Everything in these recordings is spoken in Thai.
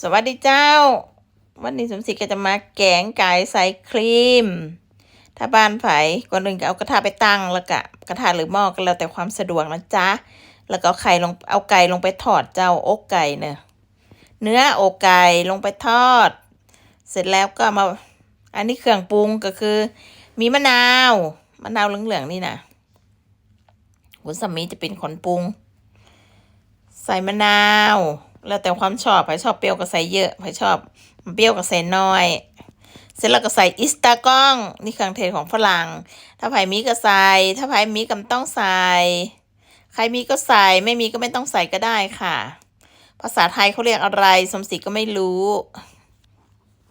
สวัสดีเจ้า วันนี้สมศรีก็จะมาแกงไก่ใส่ครีม ถ้าบ้านไผ่ก่อนอื่นก็เอากระทะไปตั้งแล้วก็กระทะหรือหม้อก็แล้วแต่ความสะดวกนะจ๊ะ แล้วก็ไข่ลงเอาไก่ลงไปทอดเจ้าอกไก่เนะเนื้ออกไก่ลงไปทอด เสร็จแล้วก็มา อันนี้เครื่องปรุงก็คือ มีมะนาวมะนาวเหลืองๆนี่นะคุณสามีจะเป็นคนปรุง ใส่มะนาว แล้วแต่ความชอบใครชอบเปรี้ยวก็ใส่เยอะใครชอบเปรี้ยวก็ใส่น้อย เสร็จแล้วก็ใส่อิสตากองนี่เครื่องเทศของฝรั่ง ถ้าไผ่มีก็ใส่ ถ้าไผ่มีก็ต้องใส่ ใครมีก็ใส่ ไม่มีก็ไม่ต้องใส่ก็ได้ค่ะ ภาษาไทยเขาเรียกอะไร สมศรีก็ไม่รู้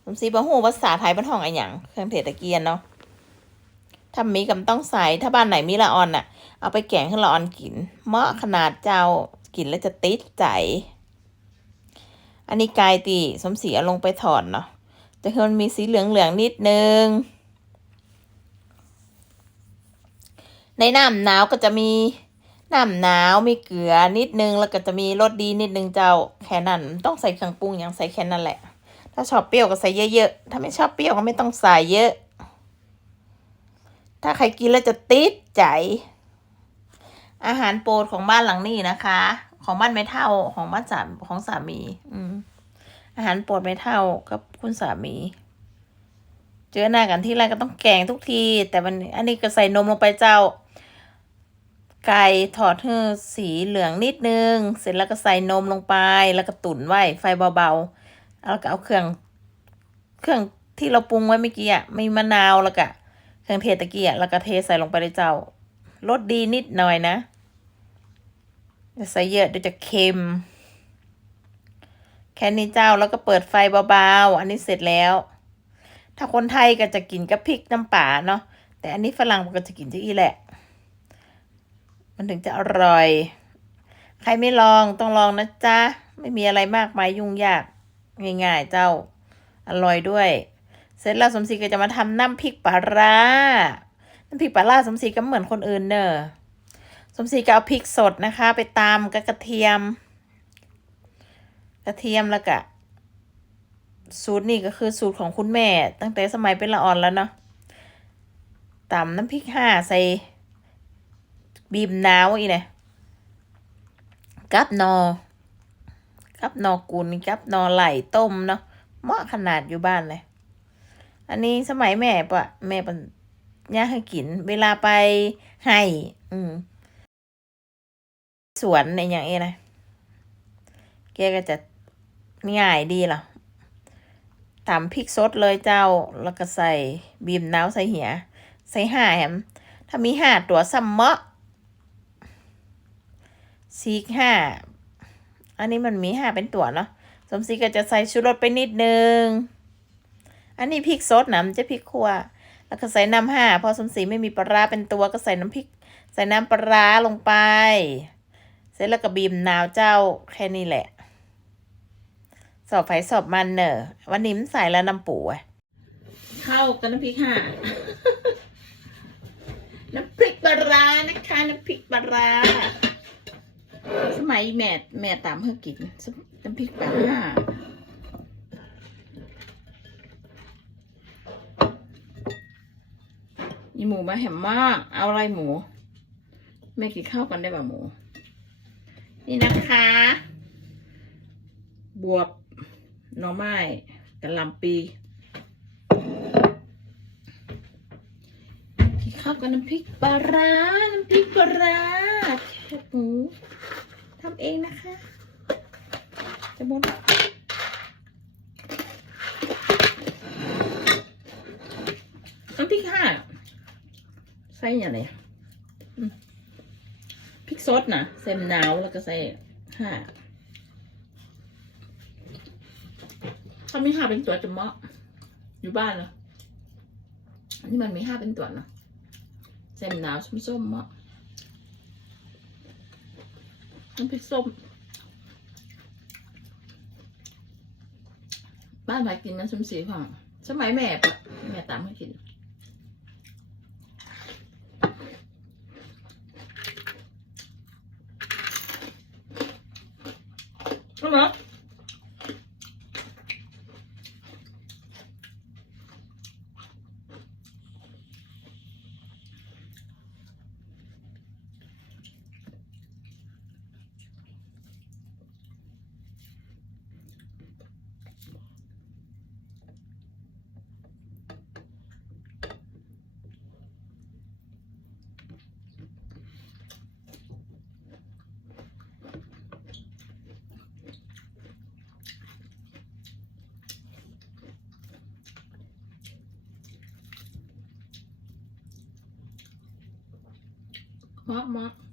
สมศรีบ่ฮู้ภาษาไทยบ้านห้องอะไรอย่างเครื่องเทศตะเกียนเนาะถ้ามีก็ต้องใส่ถ้าบ้านไหนมีละออนน่ะ เอาไปแกงให้ละออนกินเหมาะขนาดเจ้ากินแล้วจะติดใจ อันนี้กายตีสมศรีเอาลงไปถอดเนาะแต่คือมันมีสีเหลืองเหลืองๆนิดนึง ในน้ำหนาวก็จะมีน้ำหนาวมีเกลือนิดนึงแล้วก็จะมีรสดีนิดนึงเจ้าแค่นั้นต้องใส่เครื่องปรุงอย่างใส่แค่นั้นแหละ ถ้าชอบเปรี้ยวก็ใส่เยอะๆถ้าไม่ชอบเปรี้ยวก็ไม่ต้องใส่เยอะ ถ้าใครกินแล้วจะติดใจ อาหารโปรดของบ้านหลังนี้นะคะ ของบ้านไม่เท่าของบ้านสามของสามี อืม อาหารโปรดไม่เท่ากับคุณสามี เจอหน้ากันที่ไรก็ต้องแกงทุกที แต่วันนี้อันนี้ก็ใส่นมลงไปเจ้า ไก่ถอดให้สีเหลืองนิดนึง เสร็จแล้วก็ใส่นมลงไป แล้วก็ตุ๋นไว้ไฟเบาๆแล้วก็เอาเครื่อง เครื่องที่เราปรุงไว้เมื่อกี้อะมีมะนาวแล้วก็เครื่องเทตะเกียแล้วก็เทใส่ลงไปเลยเจ้ารสดีนิดหน่อยนะ อย่าใส่เยอะเดี๋ยวจะเค็ม แค่นี้เจ้าแล้วก็เปิดไฟเบาๆ อันนี้เสร็จแล้ว ถ้าคนไทยก็จะกินกับพริกน้ำป่าเนาะ แต่อันนี้ฝรั่งมันก็จะกินที่อีแหละ มันถึงจะอร่อย ใครไม่ลองต้องลองนะจ๊ะ ไม่มีอะไรมากมายยุ่งยาก ง่ายๆ เจ้า อร่อยด้วย เสร็จแล้วสมศรีก็จะมาทำน้ำพริกปลาร้าน้ำพริกปลาร้าสมศรีก็เหมือนคนอื่นเนอะ สมศรีก็เอาพริกสดนะคะ ไปตำกับกระเทียม กระเทียมแล้วก็สูตรนี่ก็คือสูตรของคุณแม่ ตั้งแต่สมัยเป็นละอ่อนแล้วเนาะตำน้ำพริกห่าใส่บีบนาวอีเนี่ยกับนอ กับนอกุนกับนอไหลต้มเนาะเหมาะขนาดอยู่บ้านเลย อันนี้สมัยแม่ปะแม่ป็นย่าให้กิน เวลาไปให้ อืม สวนในอย่างเอ้นะแกก็จะง่ายดีล่ะตำพริกสดเลยเจ้า แล้วก็ใส่บีมน้ำใส่เหีย ใส่ห่าแหมถ้ามีห่าตัวซัมเมาะซีกห่าอันนี้มันมีห่าเป็นตัวเนาะ สมศรีก็จะใส่ชูรสไปนิดนึง อันนี้พริกสดนะมันจะพริกขั่วแล้วก็ใส่น้ำห่าพอสมศรีไม่มีปลาร้าเป็นตัวก็ใส่น้ำพริก ใส่น้ำปลาร้าลงไป ร็จแล้วก็บีมนาวเจ้าแค่นี้แหละ สอบไฟสอบมันเนอะวันนี้มใส่แล้วน้ำปูอะเข้ากับน้ำพริกห่าน้ำพริกปลาร้านะคะน้ำพริกปลาร้าสมัยแม่แม่ตามเพื่อกินน้ำพริกปลาร้ามีหมูมาแหมมาก เอาอะไรหมูแม่กินข้าวกันได้ป่ะหมู นี่นะคะ บวบหน่อไม้กะหล่ำปีกินข้าวกับน้ำพริกปลาร้าน้ำพริกปลาร้าแคบหมูทำเองนะคะ จะบนน้ำพริกห่าใส่อย่างไร ริกสดนะใส่มะนาวแล้วก็ใส่ห่าถ้ามีห้าเป็นตัวจะเหมาะ อยู่บ้านเหรออันนี้มันไมีห้าเป็นตัวเนะใส่มะนาวส้มๆเหมาะน้ำพริกส้ม บ้านใครกินมันส้มสีของสมัยแม่ปะแม่ตามให้กิน รู้ เห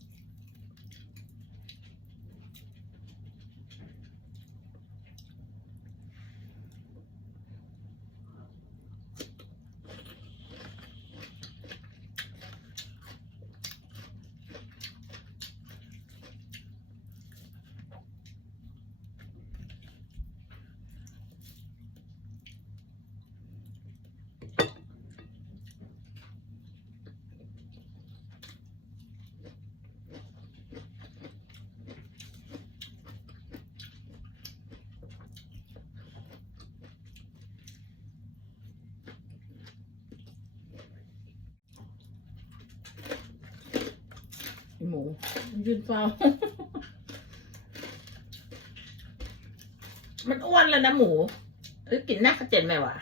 หมูยืนเฝ้า มันอ้วนแล้วนะหมูเอ้ยกินหน้าข้าเจนไหมวะ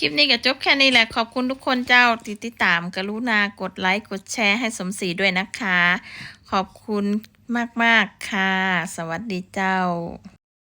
คลิปนี้ก็จบแค่นี้แหละ ขอบคุณทุกคนเจ้าที่ติดตามกรุณากดไลค์ กดแชร์ให้สมศรีด้วยนะคะ ขอบคุณ มาก ๆ ค่ะ สวัสดีเจ้า